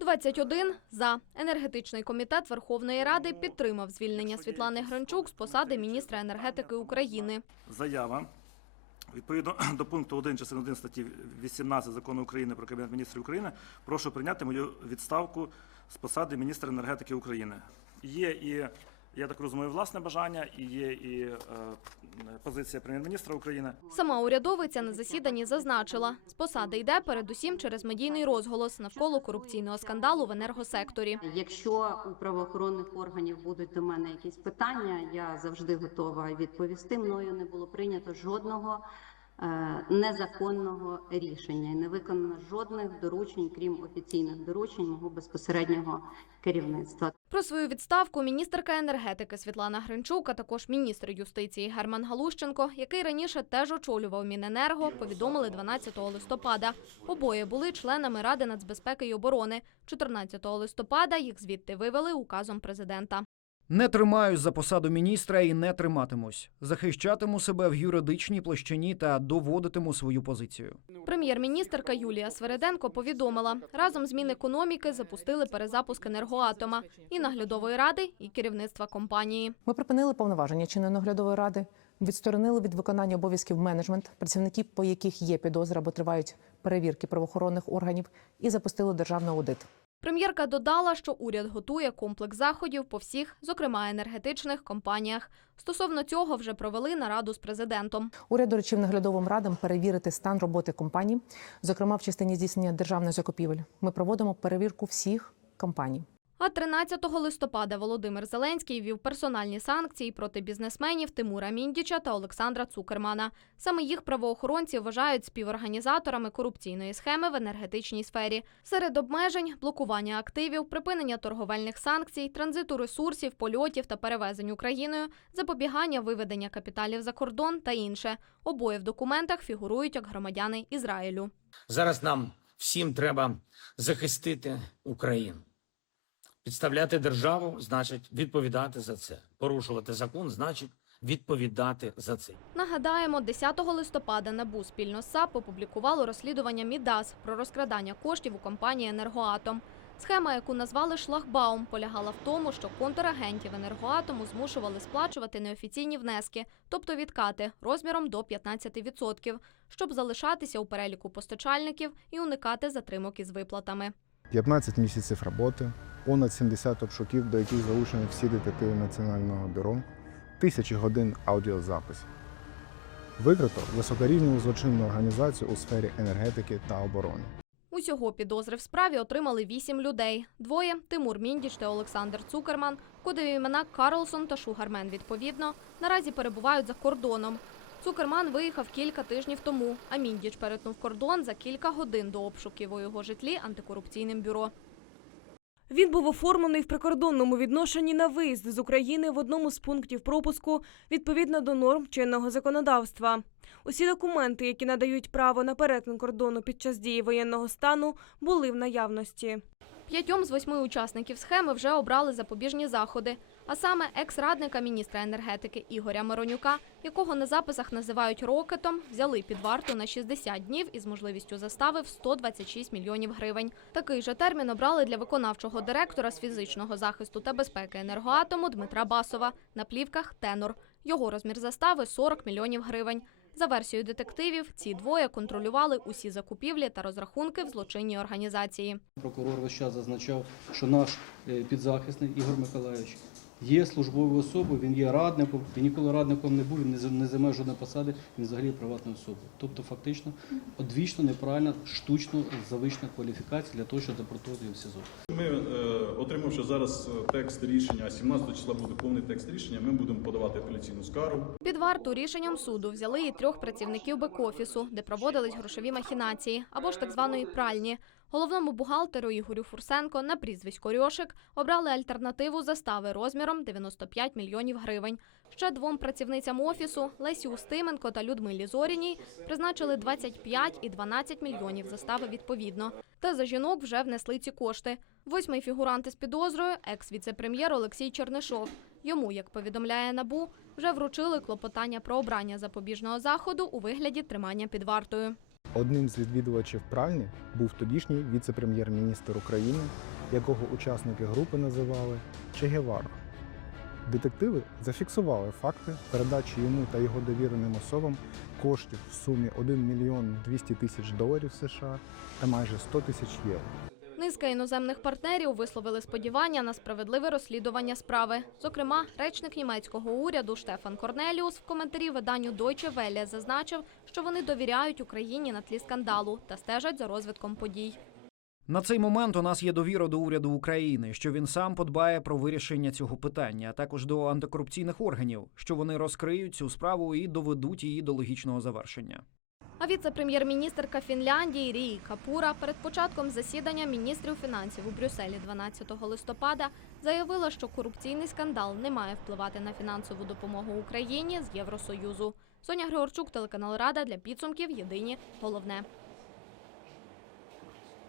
21 за. Енергетичний комітет Верховної Ради підтримав звільнення Світлани Гринчук з посади міністра енергетики України. Заява. Відповідно до пункту 1 частини 1 статті 18 Закону України про Кабінет міністрів України, прошу прийняти мою відставку з посади міністра енергетики України. Є і, я так розумію, власне бажання, і є і е, позиція прем'єр-міністра України. Сама урядовиця на засіданні зазначила, з посади йде передусім через медійний розголос навколо корупційного скандалу в енергосекторі. Якщо у правоохоронних органів будуть до мене якісь питання, я завжди готова відповісти. Мною не було прийнято жодного незаконного рішення і не виконано жодних доручень, крім офіційних доручень мого безпосереднього керівництва. Про свою відставку міністерка енергетики Світлана Гринчук, а також міністр юстиції Герман Галущенко, який раніше теж очолював Міненерго, повідомили 12 листопада. Обоє були членами Ради нацбезпеки і оборони. 14 листопада їх звідти вивели указом президента. Не тримаюсь за посаду міністра і не триматимусь. Захищатиму себе в юридичній площині та доводитиму свою позицію. Прем'єр-міністерка Юлія Свереденко повідомила, разом з Мінекономіки запустили перезапуск енергоатома і наглядової ради, і керівництва компанії. Ми припинили повноваження чинної наглядової ради, відсторонили від виконання обов'язків менеджмент, працівників, по яких є підозра або тривають перевірки правоохоронних органів, і запустили державний аудит. Прем'єрка додала, що уряд готує комплекс заходів по всіх, зокрема енергетичних компаніях. Стосовно цього вже провели нараду з президентом. Уряд доручив наглядовим радам перевірити стан роботи компаній, зокрема в частині здійснення державних закупівель. Ми проводимо перевірку всіх компаній. А 13 листопада Володимир Зеленський ввів персональні санкції проти бізнесменів Тимура Міндіча та Олександра Цукермана. Саме їх правоохоронці вважають співорганізаторами корупційної схеми в енергетичній сфері. Серед обмежень блокування активів, припинення торговельних санкцій, транзиту ресурсів, польотів та перевезень Україною, запобігання виведення капіталів за кордон та інше. Обоє в документах фігурують як громадяни Ізраїлю. Зараз нам всім треба захистити Україну. Підставляти державу значить відповідати за це. Порушувати закон значить відповідати за це. Нагадаємо, 10 листопада НАБУ спільно з САП опублікувало розслідування Мідас про розкрадання коштів у компанії Енергоатом. Схема, яку назвали шлагбаум, полягала в тому, що контрагентів енергоатому змушували сплачувати неофіційні внески, тобто відкати розміром до 15%, щоб залишатися у переліку постачальників і уникати затримок із виплатами. 15 місяців роботи, понад 70 обшуків, до яких залучені всі детективи Національного бюро, тисячі годин аудіозаписів. Викрито високорівневу злочинну організацію у сфері енергетики та оборони. Усього підозри в справі отримали вісім людей. Двоє Тимур Міндіч та Олександр Цукерман, кодові імена Карлсон та Шугармен відповідно, наразі перебувають за кордоном. Цукерман виїхав кілька тижнів тому, а Міндіч перетнув кордон за кілька годин до обшуків у його житлі антикорупційним бюро. Він був оформлений в прикордонному відношенні на виїзд з України в одному з пунктів пропуску відповідно до норм чинного законодавства. Усі документи, які надають право на перетин кордону під час дії воєнного стану, були в наявності. П'ятьом з восьми учасників схеми вже обрали запобіжні заходи, а саме екс-радника міністра енергетики Ігоря Миронюка, якого на записах називають рокетом, взяли під варту на 60 днів із можливістю застави в 126 мільйонів гривень. Такий же термін обрали для виконавчого директора з фізичного захисту та безпеки енергоатому Дмитра Басова на плівках Тенор. Його розмір застави 40 мільйонів гривень. За версією детективів, ці двоє контролювали усі закупівлі та розрахунки в злочинній організації. Прокурор весь час зазначав, що наш е, підзахисний Ігор Миколаївич є службовою особою, він є радником, він ніколи радником не був, він не за- не займає жодної посади, він взагалі є приватною особою. Тобто, фактично, одвічно неправильна, штучно завищена кваліфікація для того, щоб депортувати його в СІЗО. Ми, е, отримавши зараз е, текст рішення, а 17 числа буде повний текст рішення, ми будемо подавати апеляційну скаргу. Під варту рішенням суду взяли і трьох працівників бек-офісу, де проводились грошові махінації або ж так званої пральні. Головному бухгалтеру Ігорю Фурсенко на прізвисько Рьошик обрали альтернативу застави розміром 95 мільйонів гривень. Ще двом працівницям офісу Лесі Устименко та Людмилі Зоріній призначили 25 і 12 мільйонів застави відповідно. Та за жінок вже внесли ці кошти. Восьмий фігурант із підозрою екс-віце-прем'єр Олексій Чернишов. Йому, як повідомляє НАБУ, вже вручили клопотання про обрання запобіжного заходу у вигляді тримання під вартою. Одним з відвідувачів пральні був тодішній віце-прем'єр-міністр України, якого учасники групи називали Че Гевара. Детективи зафіксували факти передачі йому та його довіреним особам коштів в сумі 1 мільйон 200 тисяч доларів США та майже 100 тисяч євро. Низка іноземних партнерів висловили сподівання на справедливе розслідування справи. Зокрема, речник німецького уряду Штефан Корнеліус в коментарі виданню Deutsche Welle зазначив, що вони довіряють Україні на тлі скандалу та стежать за розвитком подій. На цей момент у нас є довіра до уряду України, що він сам подбає про вирішення цього питання, а також до антикорупційних органів, що вони розкриють цю справу і доведуть її до логічного завершення. А віце-прем'єр-міністерка Фінляндії Рії Капура перед початком засідання міністрів фінансів у Брюсселі 12 листопада заявила, що корупційний скандал не має впливати на фінансову допомогу Україні з Євросоюзу. Соня Григорчук, телеканал Рада для підсумків. Єдині головне.